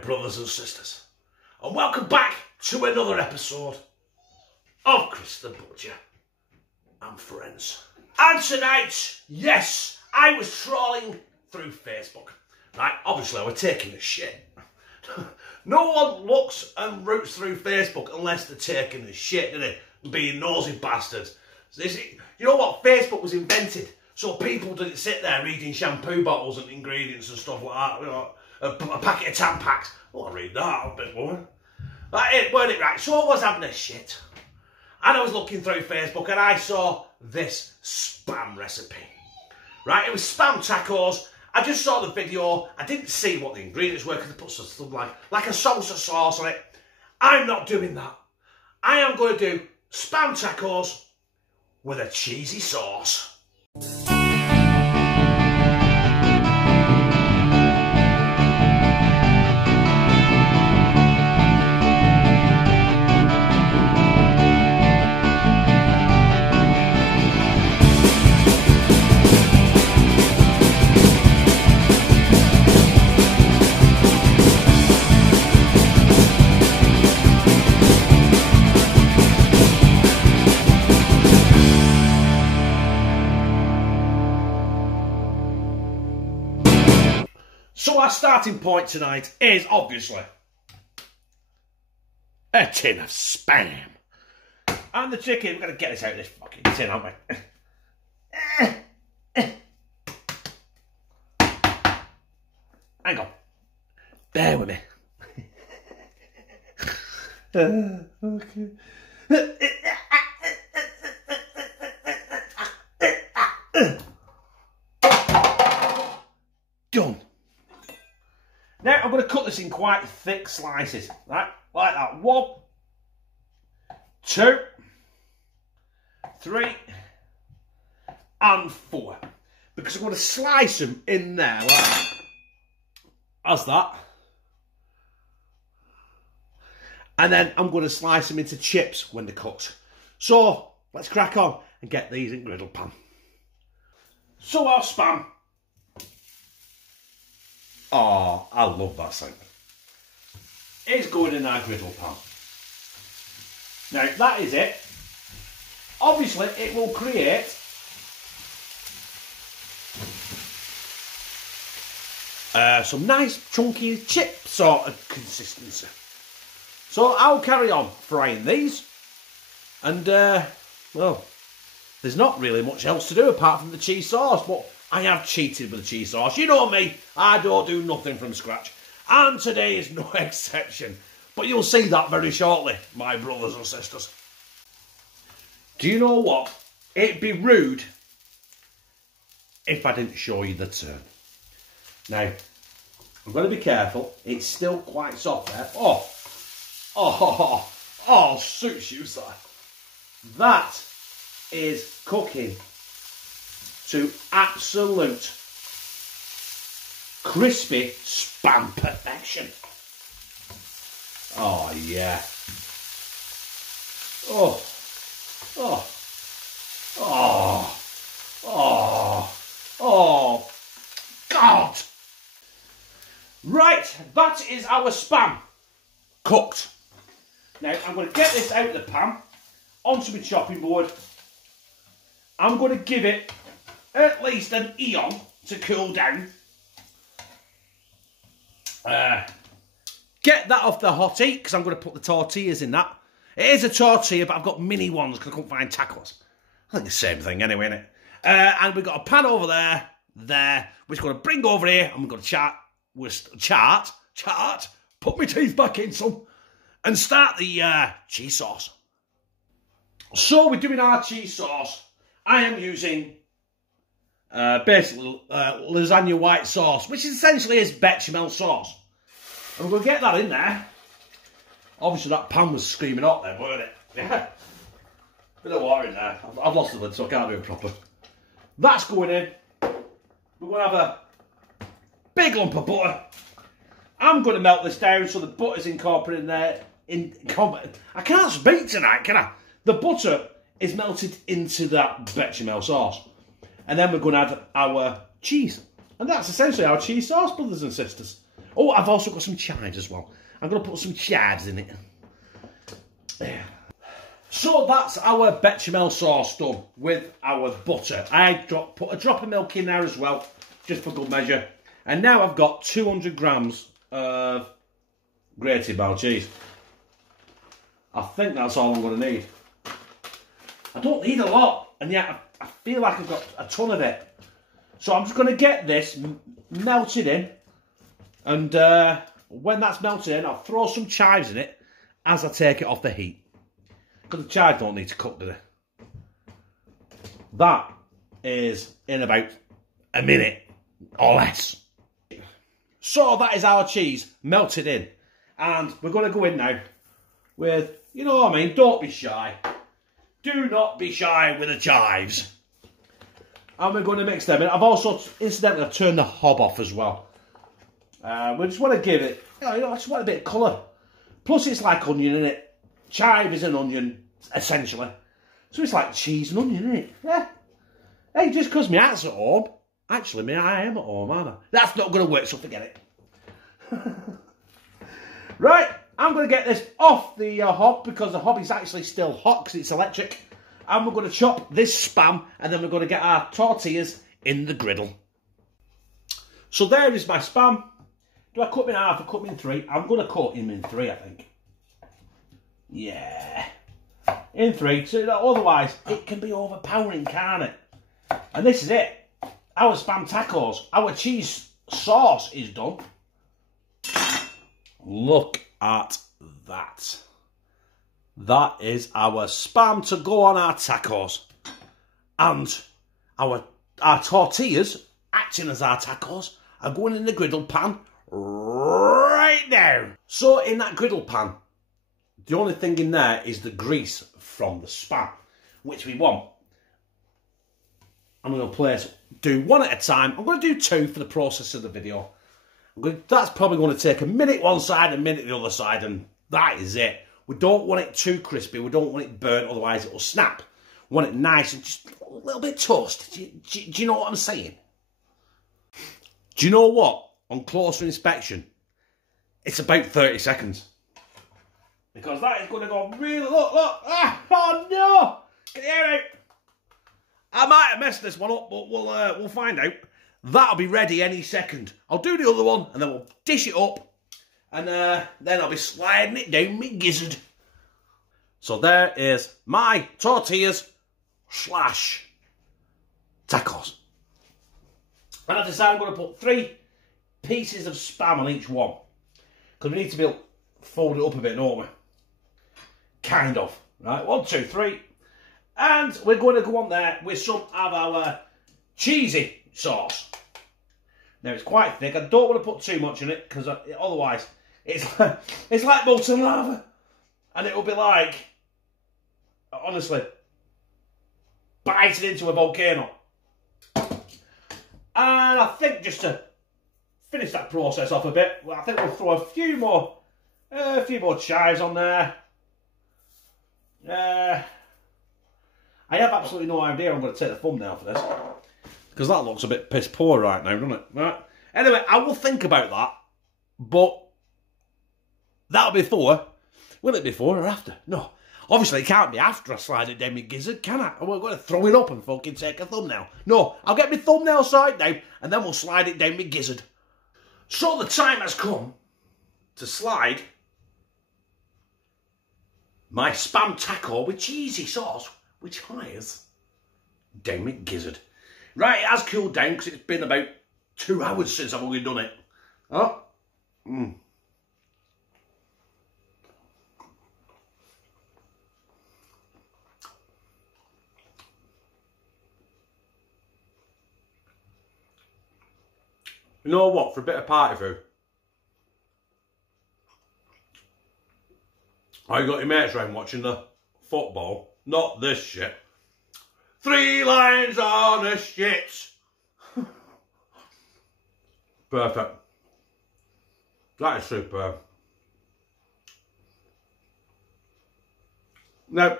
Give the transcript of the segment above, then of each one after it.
brothers and sisters, and welcome back to another episode of Chris the Butcher and Friends. And tonight, yes, I was trawling through Facebook. Right, obviously I was taking a shit. No one looks and roots through Facebook unless they're taking a shit, do they? Being nosy bastards. You know what? Facebook was invented so people didn't sit there reading shampoo bottles and ingredients and stuff like that. You know, a packet of Tampax. Oh, I read that, I'm a bit boring. Weren't it right? So I was having a shit. And I was looking through Facebook and I saw this spam recipe. Right, it was spam tacos. I just saw the video. I didn't see what the ingredients were because they put something like a salsa sauce on it. I'm not doing that. I am going to do spam tacos with a cheesy sauce. So our starting point tonight is obviously a tin of spam. And the chicken, we're going to get this out of this fucking tin, aren't we? Hang on. Bear with me. Okay. Done. Now I'm going to cut this in quite thick slices, right? Like that. 1, 2, 3, and 4. Because I'm going to slice them in there, like that. As that. And then I'm going to slice them into chips when they're cooked. So, let's crack on and get these in griddle pan. So our spam. Oh, I love that thing. It's going in our griddle pan. Now, that is it. Obviously, it will create some nice chunky chip sort of consistency. So I'll carry on frying these. And, well, there's not really much else to do apart from the cheese sauce, but I have cheated with the cheese sauce. You know me, I don't do nothing from scratch. And today is no exception. But you'll see that very shortly, my brothers and sisters. Do you know what? It'd be rude if I didn't show you the turn. Now, I'm going to be careful. It's still quite soft there. Oh, suits you, sir. That is cooking to absolute crispy spam perfection. Oh yeah. Oh God. Right, that is our spam cooked. Now I'm going to get this out of the pan onto my chopping board. I'm going to give it at least an eon to cool down. Get that off the hot heat because I'm going to put the tortillas in that. It is a tortilla, but I've got mini ones because I couldn't find tacos. I think it's the same thing anyway, isn't it? And we've got a pan over there, which we're going to bring over here, and we're going to chart, put my teeth back in some, and start the cheese sauce. So we're doing our cheese sauce. I am using basically lasagna white sauce, which essentially is bechamel sauce. And we're going to get that in there. Obviously that pan was screaming hot then, weren't it? Yeah. Bit of water in there. I've lost the lid so I can't do it proper. That's going in. We're going to have a big lump of butter. I'm going to melt this down so the butter's incorporated in there. I can't speak tonight, can I? The butter is melted into that bechamel sauce. And then we're going to add our cheese. And that's essentially our cheese sauce, brothers and sisters. Oh, I've also got some chives as well. I'm going to put some chives in it. Yeah. So that's our bechamel sauce done with our butter. I put a drop of milk in there as well, just for good measure. And now I've got 200 grams of grated mild cheese. I think that's all I'm going to need. I don't need a lot, and yet I feel like I've got a ton of it. So I'm just going to get this melted in, and when that's melted in, I'll throw some chives in it as I take it off the heat. Because the chives don't need to cook, do they? That is in about a minute or less. So that is our cheese melted in. And we're going to go in now with, you know what I mean, don't be shy. Do not be shy with the chives. And we're going to mix them in. I've also, incidentally, I've turned the hob off as well. We just want to give it, you know, I just want a bit of colour. Plus it's like onion, isn't it? Chive is an onion, essentially. So it's like cheese and onion, isn't it? Yeah. Hey, just because my hat's at home. Actually, I am at home, aren't I? That's not going to work, so forget it. Right, I'm going to get this off the hob because the hob is actually still hot because it's electric. And we're going to chop this spam and then we're going to get our tortillas in the griddle. So there is my spam. Do I cut them in half or cut them in three? I'm going to cut them in three, I think. Yeah. In three. So otherwise, it can be overpowering, can't it? And this is it. Our spam tacos. Our cheese sauce is done. Look at that. That is our spam to go on our tacos. And our tortillas, acting as our tacos, are going in the griddle pan right now. So in that griddle pan, the only thing in there is the grease from the spam, which we want. I'm going to do one at a time. I'm going to do two for the process of the video. That's probably going to take a minute one side, a minute the other side, and that is it. We don't want it too crispy. We don't want it burnt, otherwise it will snap. We want it nice and just a little bit toasted. Do you know what I'm saying? Do you know what? On closer inspection, it's about 30 seconds. Because that is going to go really, look, ah, oh no! Can you hear it? I might have messed this one up, but we'll find out. That'll be ready any second. I'll do the other one, and then we'll dish it up, and then I'll be sliding it down my gizzard. So there is my tortillas / tacos. And I've decided I'm going to put 3 pieces of spam on each one. Because we need to be able to fold it up a bit, don't we? Kind of. Right, 1, 2, 3. And we're going to go on there with some of our cheesy sauce. Now it's quite thick. I don't want to put too much in it because otherwise it's like molten lava, and it will be like, honestly, biting into a volcano. And I think just to finish that process off a bit, I think we'll throw a few more chives on there. I have absolutely no idea I'm going to take the thumbnail for this. Because that looks a bit piss poor right now, doesn't it? Right. Anyway, I will think about that. But that'll be before. Will it be before or after? No. Obviously, it can't be after I slide it down my gizzard, can I? I'm going to throw it up and fucking take a thumbnail. No, I'll get my thumbnail sorted now and then we'll slide it down my gizzard. So the time has come to slide my spam taco with cheesy sauce, which hires down my gizzard. Right, it has cooled down because it's been about 2 hours since I've only done it. Oh. You know what, for a bit of party food, I got your mates around watching the football, not this shit. 3 lines on a shit. Perfect. That is superb. Now,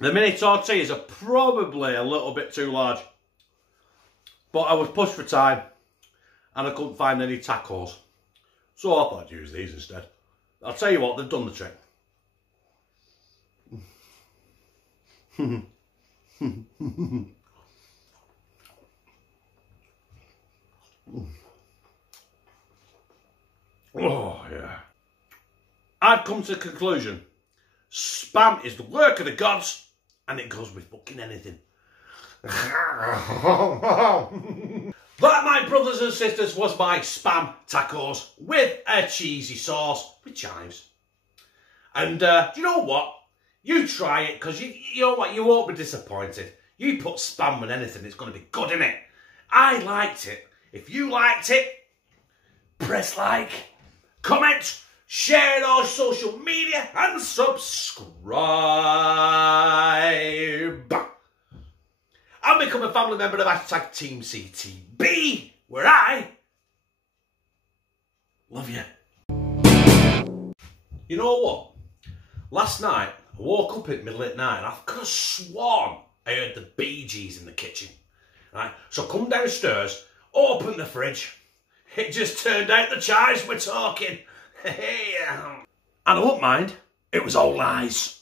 the mini tortillas are probably a little bit too large, but I was pushed for time and I couldn't find any tacos. So I thought I'd use these instead. I'll tell you what, they've done the trick. Oh, yeah. I've come to the conclusion, spam is the work of the gods, and it goes with fucking anything. That, my brothers and sisters, was my spam tacos with a cheesy sauce with chives. And do you know what? You try it, because you know what? You won't be disappointed. You put spam with anything, it's going to be good, innit? I liked it. If you liked it, press like, comment, share it on social media, and subscribe. And become a family member of #TeamCTB, where I love you. You know what? Last night, I woke up at middle of the night and I could have sworn I heard the Bee Gees in the kitchen. Right? So I come downstairs, open the fridge. It just turned out the chives were talking. And I won't mind, it was all lies.